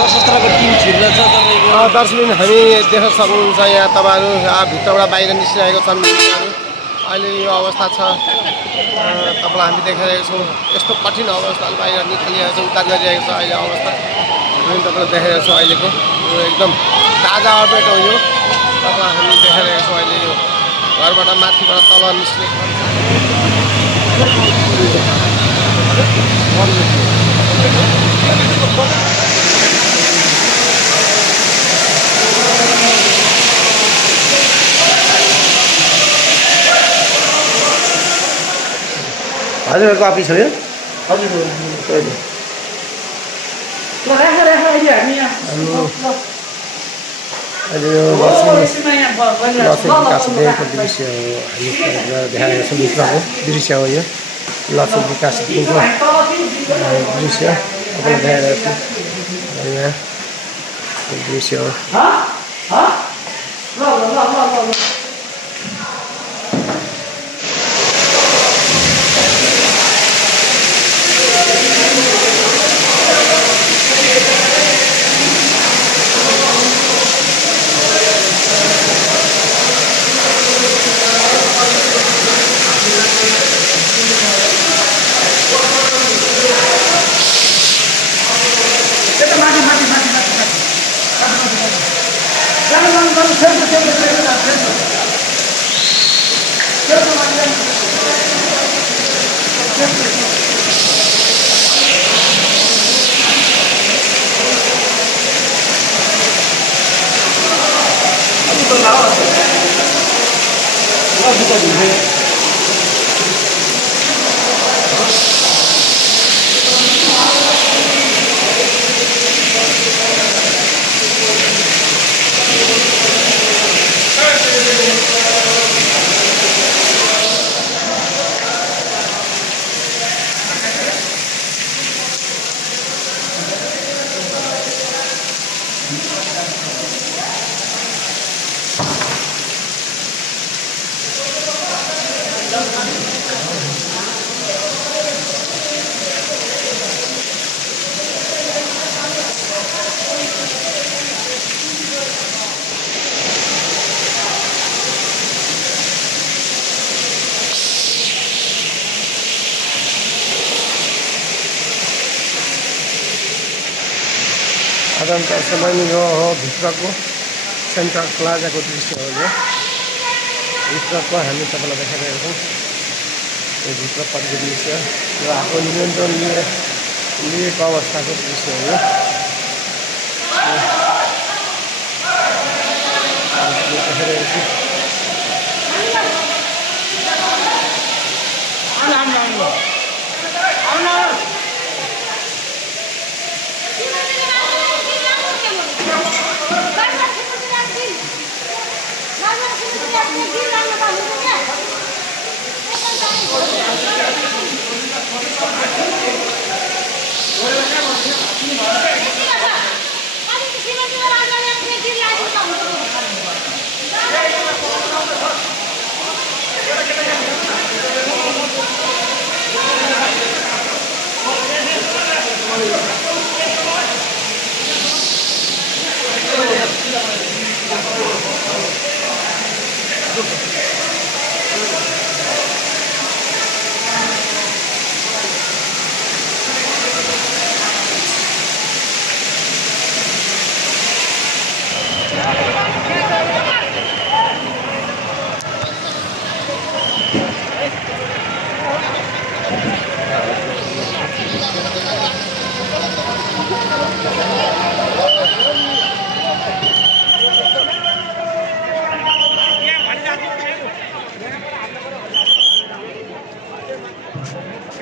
सशस्त्रको team छिर्दछ तपाईँको दर्शकबिन हामी देख्न सक्नुहुन्छ यहाँ तपाईँहरू भित्रबाट बाहिर निस्किरहेको छन् मान्छेहरू। अहिले यो अवस्था छ तपाईँलाई हामी देखाइरहेको छौँ। यस्तो कठिन अवस्थाले बाहिर निकालिरहेको छ, उद्धार गरिरहेको छ अहिले अवस्था हामी तपाईँलाई देखाइरहेको छौँ। अहिलेको यो एकदम ताजा अपडेट हो यो, तपाईँलाई हामी देखाइरहेको छौँ। अहिले यो घरबाट माथिबाट तल निस्केको हजुरहरूको अफिस हो यो? हजुर कहिले? अहिले यो लक्ष्मी विकास ब्याङ्कको दृश्य हो, हामी देखाइरहेको छौँ। भित्रको दृश्य हो यो, लक्ष्मी विकास ब्याङ्कको दृश्य तपाईँलाई देखाइरहेको छु। यहाँ दृश्य हो। आजको समय यो हो भित्रको सेन्ट्रल प्लाजाको दृश्य हो यो। भित्रको हामी तपाईँलाई देखाइरहेको छौँ। यो भित्रपट्टिको दृश्य यो आफू नियन्त्रण लिएको अवस्थाको दृश्य हो यो। देखाइरहेको छु।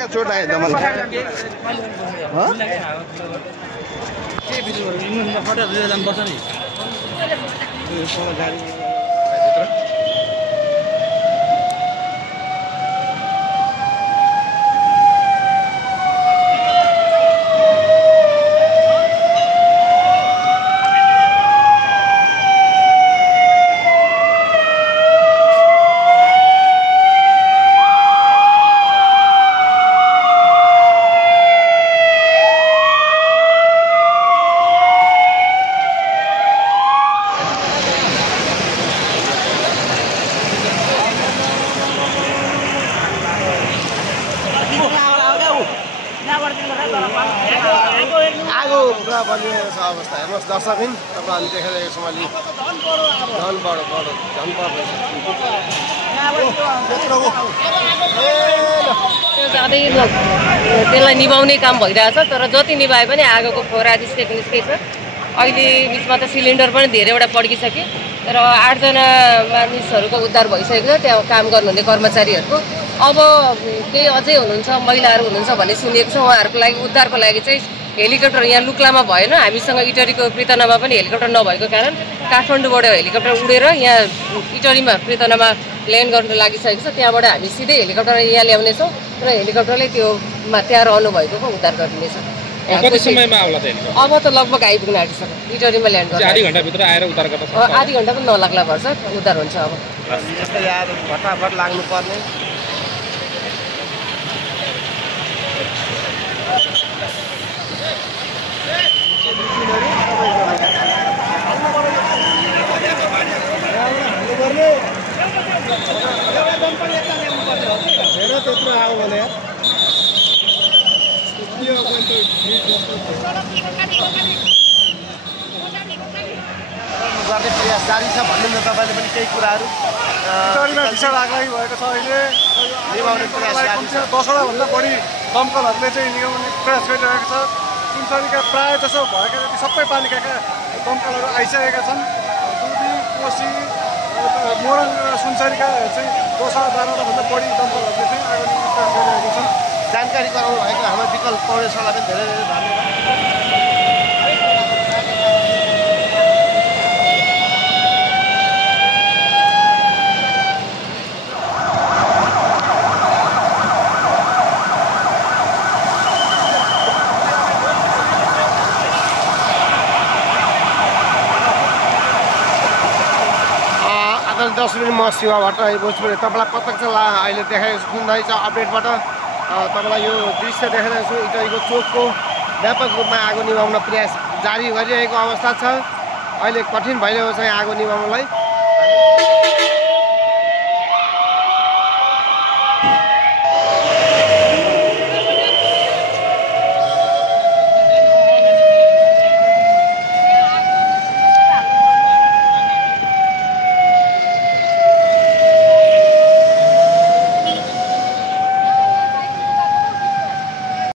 चोट आयो त मलाई पुरा बलिरहेको छ अवस्था। हेर्नुहोस् दर्शकबिन, तपाईँ हामी देखाइरहेको छौँ अलि झन् बढो झन् बढ्दैछ। त्यसलाई निभाउने काम भइरहेछ, तर जति निभाए पनि आगोको फोहरा निस्केको छ। अहिले बिचमा त सिलिन्डर पनि धेरैवटा पड्किसक्यो, तर 8जना मानिसहरूको उद्धार भइसकेको छ त्यहाँ काम गर्नुहुने कर्मचारीहरूको। अब केही अझै हुनुहुन्छ, महिलाहरू हुनुहुन्छ भन्ने सुनेको छ। उहाँहरूको लागि उद्धारको लागि चाहिँ हेलिकप्टर यहाँ लुक्लामा भएन, हामीसँग इटरीको प्रितनामा पनि हेलिकप्टर नभएको कारण काठमाडौँबाट हेलिकप्टर उडेर यहाँ इटरीमा प्रितनामा ल्यान्ड गर्नु लागिसकेको छ। त्यहाँबाट हामी सिधै हेलिकप्टर यहाँ ल्याउनेछौँ र हेलिकप्टरले त्यो त्यहाँ रहनु भएको उद्धार गरिनेछ। कति समयमा आउला त हेलिकप्टर? अब त लगभग आइपुग्न आँटिसक्यो, इटरीमा ल्यान्ड गर्छ। आधी घन्टाभित्र आएर उद्धार गर्न सक्छ? आधी घन्टा पनि नलाग्ला भन्छ, उद्धार हुन्छ। अब यस्तै यार फटाफट लाग्नुपर्ने। त्यत्रो आयो भने गर्ने प्रयास जारी छ भन्नु न तपाईँले पनि केही कुराहरू। भीषण आगलागी भएको छ अहिले, निभाउने प्रयास जारी छ। 10वटा भन्दा बढी दमकलहरूले चाहिँ निभाउने प्रयास गरिरहेको छ। सुनसरीका प्रायः जसो भएका जति सबै पालिकाका दमकलहरू आइसकेका छन्। दुबी, कोशी, मोरङ र सुनसरीका चाहिँ 10-12वटा भन्दा बढी दमकलहरूले चाहिँ आगो निभाउने प्रयास गरिरहेका छन्। जानकारी गराउनु भएको हाम्रो विकल्प पौडेललाई पनि धेरै धेरै धन्यवाद। दर्शक म शिवा भट्टराई भोजपुरी तपाईँलाई प्रत्यक्ष अहिले देखाएको सुन्दैछ अपडेटबाट। तपाईँलाई यो दृश्य देखाइरहेको छु। इटरीको चोकको व्यापक रूपमा आगो निभाउन प्रयास जारी गरिरहेको अवस्था छ। अहिले कठिन भइरहेको छ आगो निभाउनलाई।